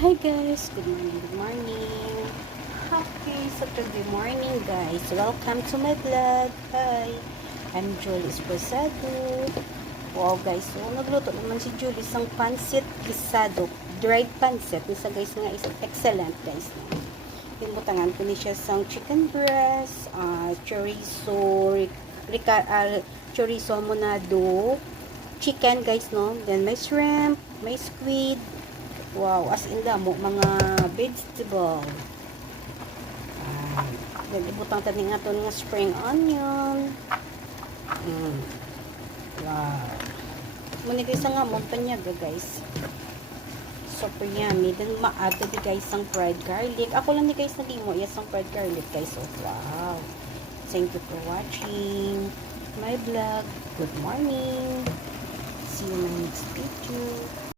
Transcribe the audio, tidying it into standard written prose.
Hi guys, good morning, good morning. Happy Saturday morning guys. Welcome to my vlog. Hi, I'm Julie Esposado. Wow guys, so nagluto naman si Julie ng pansit gisado, dried pansit. Isa guys nga is excellent guys. Pinutangan ko ni siya sang chicken breast, chorizo, chorizo monado, chicken guys no. Then may shrimp, may squid. Wow, as in damo mga vegetable. Then ibutang tani nga to nga spring onion. Wow. Muna guys nga montanyaga guys. Super yummy. Then ma-add di guys ang fried garlic. Ako lang ni guys nalimo yes ang fried garlic guys. So wow. Thank you for watching my vlog. Good morning. See you in my next video.